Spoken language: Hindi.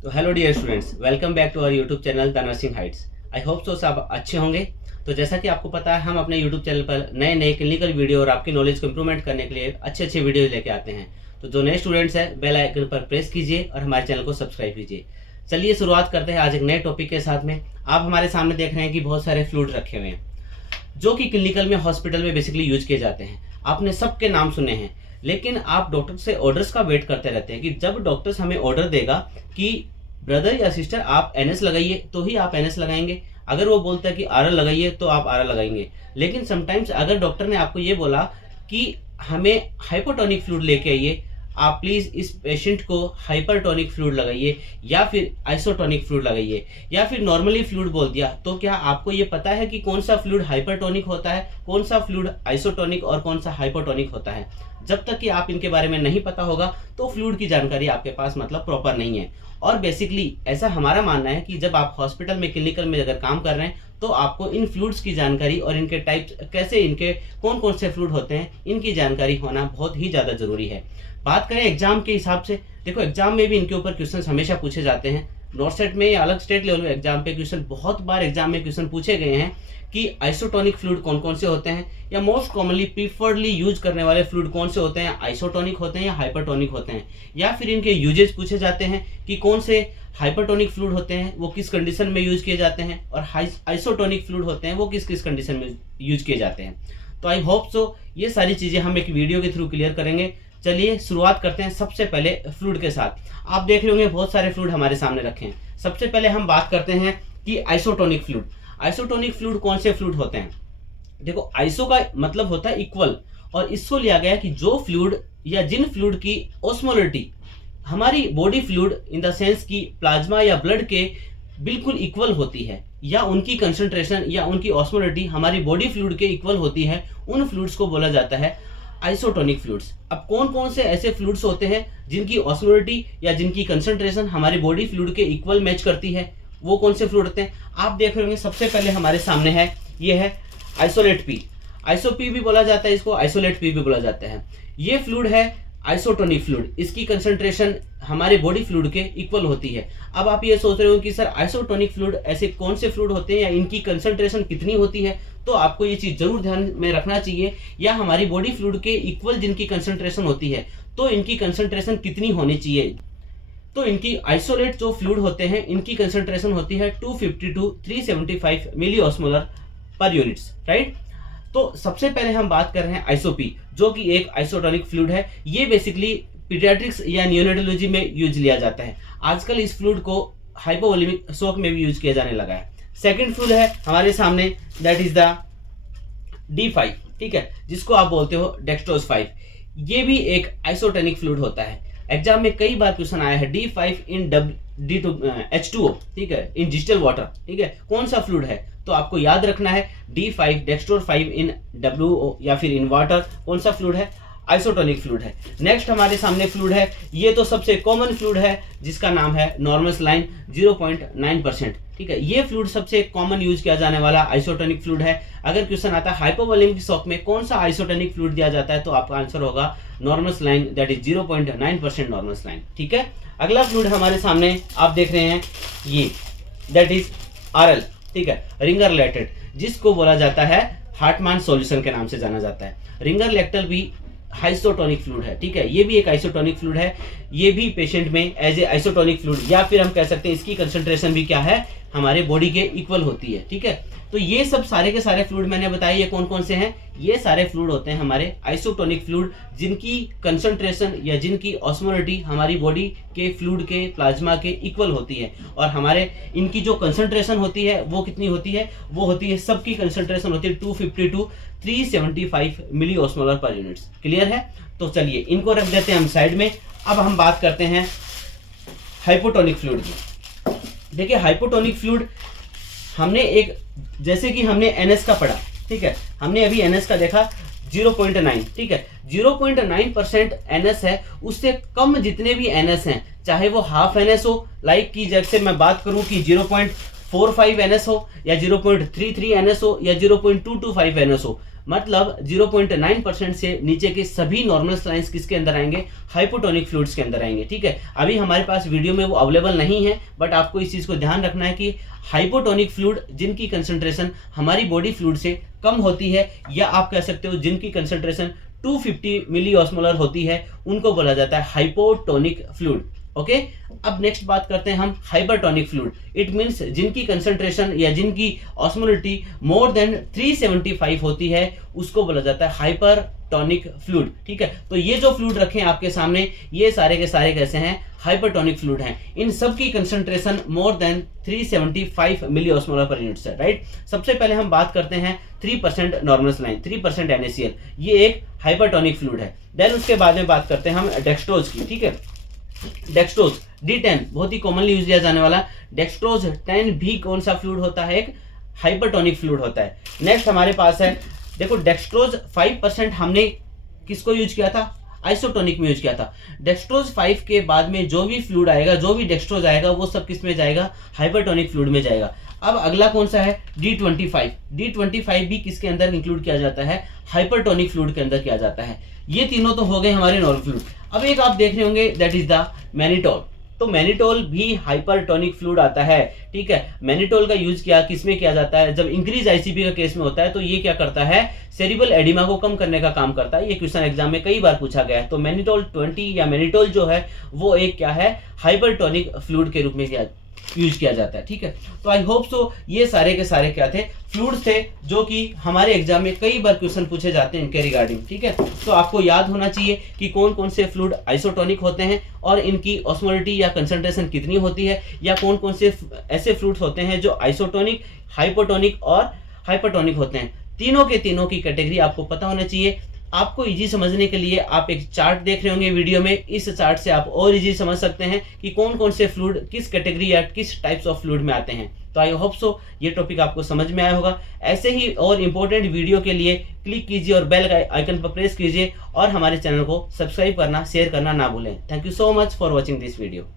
तो hello dear students, welcome back to our YouTube channel the nursing heights. I hope so सब अच्छे होंगे। तो जैसा कि आपको पता है, हम अपने यूट्यूब चैनल पर नए नए क्लिनिकल वीडियो और आपकी नॉलेज को इंप्रूवमेंट करने के लिए अच्छे अच्छे वीडियो लेके आते हैं। तो जो नए स्टूडेंट्स हैं, बेल आइकन पर प्रेस कीजिए और हमारे चैनल को सब्सक्राइब कीजिए। चलिए शुरुआत करते हैं आज एक नए टॉपिक के साथ में। आप हमारे सामने देख रहे हैं कि बहुत सारे फ्लूइड रखे हुए हैं जो कि क्लिनिकल में, हॉस्पिटल में बेसिकली यूज किए जाते हैं। आपने सबके नाम सुने हैं, लेकिन आप डॉक्टर से ऑर्डर्स का वेट करते रहते हैं कि जब डॉक्टर्स हमें ऑर्डर देगा कि ब्रदर या सिस्टर आप एनएस लगाइए, तो ही आप एनएस लगाएंगे। अगर वो बोलता है कि आरएल लगाइए, तो आप आरएल लगाएंगे। लेकिन समटाइम्स अगर डॉक्टर ने आपको ये बोला कि हमें हाइपोटोनिक फ्लूइड लेके आइए, आप प्लीज़ इस पेशेंट को हाइपरटोनिक फ्लूइड लगाइए या फिर आइसोटोनिक फ्लूइड लगाइए, या फिर नॉर्मली फ्लूइड बोल दिया, तो क्या आपको ये पता है कि कौन सा फ्लूइड हाइपरटोनिक होता है, कौन सा फ्लूइड आइसोटोनिक और कौन सा हाइपोटोनिक होता है? जब तक कि आप इनके बारे में नहीं पता होगा तो फ्लूइड की जानकारी आपके पास मतलब प्रॉपर नहीं है। और बेसिकली ऐसा हमारा मानना है कि जब आप हॉस्पिटल में, क्लिनिकल में अगर काम कर रहे हैं, तो आपको इन फ्लूइड्स की जानकारी और इनके टाइप्स कैसे, इनके कौन कौन से फ्लूइड होते हैं, इनकी जानकारी होना बहुत ही ज़्यादा ज़रूरी है। बात करें एग्जाम के हिसाब से, देखो एग्जाम में भी इनके ऊपर क्वेश्चन हमेशा पूछे जाते हैं। नॉर्थ स्टेट में या अलग स्टेट लेवल में एग्जाम पे क्वेश्चन, बहुत बार एग्जाम में क्वेश्चन पूछे गए हैं कि आइसोटोनिक फ्लूइड कौन कौन से होते हैं, या मोस्ट कॉमनली प्रीफर्डली यूज करने वाले फ्लूइड कौन से होते हैं, आइसोटोनिक होते हैं या हाइपरटोनिक होते हैं। या फिर इनके यूजेज पूछे जाते हैं कि कौन से हाइपरटोनिक फ्लूइड होते हैं, वो किस कंडीशन में यूज किए जाते हैं, और आइसोटोनिक फ्लूइड होते हैं वो किस किस कंडीशन में यूज किए जाते हैं। तो आई होप सो ये सारी चीज़ें हम एक वीडियो के थ्रू क्लियर करेंगे। चलिए शुरुआत करते हैं सबसे पहले फ्लूइड के साथ। आप देख रहे होंगे बहुत सारे फ्लूइड हमारे सामने रखे हैं। सबसे पहले हम बात करते हैं कि आइसोटोनिक फ्लूइड। आइसोटोनिक फ्लूइड कौन से फ्लूइड होते हैं? देखो, आइसो का मतलब होता है इक्वल, और इसको लिया गया कि जो फ्लूइड या जिन फ्लूइड की ऑस्मोलिटी हमारी body fluid in the sense की प्लाज्मा या ब्लड के बिल्कुल इक्वल होती है, या उनकी कंसंट्रेशन या उनकी ऑस्मोलिटी हमारी बॉडी फ्लूइड के इक्वल होती है, उन फ्लूइड्स को बोला जाता है आइसोटोनिक फ्लूइड्स। अब कौन कौन से ऐसे फ्लूइड्स होते हैं जिनकी ऑस्मोलिटी या जिनकी कंसंट्रेशन हमारी बॉडी फ्लूइड के इक्वल मैच करती है, वो कौन से फ्लूइड होते हैं? आप देख रहे होंगे सबसे पहले हमारे सामने है, ये है आइसोलेट पी। आइसो पी भी बोला जाता है इसको, आइसोलेट पी भी बोला जाता है। ये फ्लूइड है आइसोटोनिक फ्लूइड, इसकी कंसंट्रेशन हमारे बॉडी फ्लूइड के इक्वल होती है। अब आप ये सोच रहे हो कि सर आइसोटोनिक फ्लूइड ऐसे कौन से फ्लूइड होते हैं या इनकी कंसंट्रेशन कितनी होती है? तो आपको ये चीज जरूर ध्यान में रखना चाहिए, या हमारी बॉडी फ्लूइड के इक्वल जिनकी कंसंट्रेशन होती है, तो इनकी कंसंट्रेशन कितनी होनी चाहिए? तो इनकी आइसोलेट जो फ्लूइड होते हैं, इनकी कंसंट्रेशन होती है 250 टू 375 मिली ऑस्मोलर पर यूनिट्स, राइट? तो सबसे पहले हम बात कर रहे हैं आइसोपी, जो कि एक आइसोटोनिक फ्लूइड है। ये बेसिकली पीडियाट्रिक्स या नियोनेटोलॉजी में यूज लिया जाता है। आजकल इस फ्लूइड को हाइपोवोलेमिक शॉक में भी यूज किया जाने लगा है। सेकंड फ्लूइड है हमारे सामने, दैट इज द D5, ठीक है, जिसको आप बोलते हो डेक्सट्रोज 5। ये भी एक आइसोटोनिक फ्लूइड होता है। एग्जाम में कई बार क्वेश्चन आया है, D5 इन H2O, ठीक है, इन डिजिटल वाटर, ठीक है, कौन सा फ्लूइड है? तो आपको याद रखना है D5 डेक्सट्रोज 5 इन WO या फिर इन वाटर, कौन सा फ्लूइड है? आइसोटोनिक फ्लूइड है। नेक्स्ट हमारे सामने फ्लूइड है, ये तो सबसे कॉमन फ्लूइड है, जिसका नाम है नॉर्मल सलाइन 0.9%, ठीक है। ये फ्लूइड सबसे कॉमन यूज किया जाने वाला आइसोटोनिक फ्लूइड है। अगर क्वेश्चन आता है हाइपोवोलेमिक शॉक में कौन सा आइसोटोनिक फ्लूइड दिया जाता है, तो आपका आंसर होगा normal saline, that is 0.9% normal saline, ठीक है। अगला फ्लूइड हमारे सामने आप देख रहे हैं, ये दैट इज RL, ठीक है, रिंगर लैक्टेट, जिसको बोला जाता है हार्टमान सॉल्यूशन के नाम से जाना जाता है। रिंगर लैक्टल भी आइसोटोनिक फ्लूइड है, ठीक है, ये भी एक आइसोटोनिक फ्लूइड है। ये भी पेशेंट में एज ए आइसोटोनिक फ्लूइड, या फिर हम कह सकते हैं इसकी कंसंट्रेशन भी क्या है, हमारे बॉडी के इक्वल होती है, ठीक है। तो ये सब सारे के सारे फ्लूइड मैंने बताया, ये कौन कौन से हैं? ये सारे फ्लूइड होते हैं हमारे आइसोटोनिक फ्लूइड, जिनकी कंसंट्रेशन या जिनकी ऑस्मोलिटी हमारी बॉडी के फ्लूइड के प्लाज्मा के इक्वल होती है। और हमारे इनकी जो कंसंट्रेशन होती है वो कितनी होती है? वो होती है, सबकी कंसंट्रेशन होती है 250 टू 375 मिली ऑस्मोलर पर यूनिट्स। क्लियर है? तो चलिए इनको रख देते हैं हम साइड में। अब हम बात करते हैं हाइपोटोनिक फ्लूइड की। देखिए हाइपोटोनिक फ्लूइड, हमने एक, जैसे कि हमने NS का पढ़ा, ठीक है, हमने अभी NS का देखा 0.9, ठीक है, 0.9% NS है। उससे कम जितने भी NS हैं, चाहे वो हाफ NS हो, लाइक की जैसे मैं बात करूं कि 0.45 NS हो, या 0.33 NS हो, या 0.225 NS हो, मतलब 0.9% से नीचे के सभी नॉर्मल सलाइंस किसके अंदर आएंगे, हाइपोटोनिक फ्लूइड्स के अंदर आएंगे। ठीक है, अभी हमारे पास वीडियो में वो अवेलेबल नहीं है, बट आपको इस चीज को ध्यान रखना है कि हाइपोटोनिक फ्लूइड जिनकी कंसंट्रेशन हमारी बॉडी फ्लूइड से कम होती है, या आप कह सकते हो जिनकी कंसंट्रेशन 250 मिली ऑस्मोलर होती है, उनको बोला जाता है हाइपोटोनिक फ्लूइड। ओके, अब नेक्स्ट बात करते हैं हम हाइपरटोनिक फ्लूइड। इट मींस जिनकी कंसंट्रेशन या जिनकी ऑस्मोलिटी मोर देन 375 होती है, उसको बोला जाता है हाइपरटोनिक फ्लूइड। ठीक है, तो ये जो फ्लूइड रखे हैं आपके सामने, ये सारे के सारे कैसे हैं, हाइपरटोनिक फ्लूइड हैं। इन सब की कंसंट्रेशन मोर देन 375 मिली ऑस्मोलर पर यूनिट है, राइट। सबसे पहले हम बात करते हैं 3% नॉर्मल सलाइन, 3% NaCl, ये एक हाइपरटोनिक फ्लूइड है। देन उसके बाद में बात करते हैं हम डेक्सट्रोज की। ठीक है, डेक्सट्रोज D10 बहुत ही कॉमनली यूज किया जाने वाला डेक्सट्रोज 10 भी कौन सा फ्लूइड होता है, एक हाइपरटोनिक फ्लूइड होता है। नेक्स्ट हमारे पास है, देखो डेक्सट्रोज 5% हमने किसको यूज किया था, आइसोटोनिक में यूज किया था। डेक्सट्रोज 5 के बाद में जो भी फ्लूइड आएगा, जो भी डेक्सट्रोज आएगा, वो सब किस में जाएगा, हाइपरटोनिक फ्लूइड में जाएगा। अब अगला कौन सा है, D25। D25 भी किसके अंदर इंक्लूड किया जाता है, हाइपरटोनिक फ्लूइड के अंदर किया जाता है। ये तीनों तो हो गए हमारे नॉर्मल फ्लूइड। अब एक आप देख रहे होंगे, दैट इज द मैनिटोल। तो मैनिटोल भी हाइपरटोनिक फ्लूइड आता है। ठीक है, मैनिटोल का यूज किया किसमें किया जाता है, जब इंक्रीज आईसीपी का केस में होता है, तो ये क्या करता है, सेरिब्रल एडिमा को कम करने का काम करता है। ये क्वेश्चन एग्जाम में कई बार पूछा गया है। तो मैनिटोल 20 या मैनिटोल जो है वो एक क्या है, हाइपरटोनिक फ्लूइड के रूप में यूज किया जाता है। ठीक है, तो आई होप सो ये सारे के सारे क्या थे, फ्लूइड्स थे, जो कि हमारे एग्जाम में कई बार क्वेश्चन पूछे जाते हैं इनके रिगार्डिंग। ठीक है, तो आपको याद होना चाहिए कि कौन कौन से फ्लूइड आइसोटोनिक होते हैं और इनकी ऑस्मोलिटी या कंसंट्रेशन कितनी होती है, या कौन कौन से ऐसे फ्लूइड्स होते हैं जो आइसोटोनिक, हाइपोटोनिक और हाइपरटोनिक होते हैं। तीनों के तीनों की कैटेगरी आपको पता होना चाहिए। आपको इजी समझने के लिए आप एक चार्ट देख रहे होंगे वीडियो में, इस चार्ट से आप और इजी समझ सकते हैं कि कौन कौन से फ्लूइड किस कैटेगरी या किस टाइप्स ऑफ फ्लूइड में आते हैं। तो आई होप सो ये टॉपिक आपको समझ में आया होगा। ऐसे ही और इंपॉर्टेंट वीडियो के लिए क्लिक कीजिए और बेल आइकन पर प्रेस कीजिए, और हमारे चैनल को सब्सक्राइब करना, शेयर करना ना भूलें। Thank you so much for watching this video.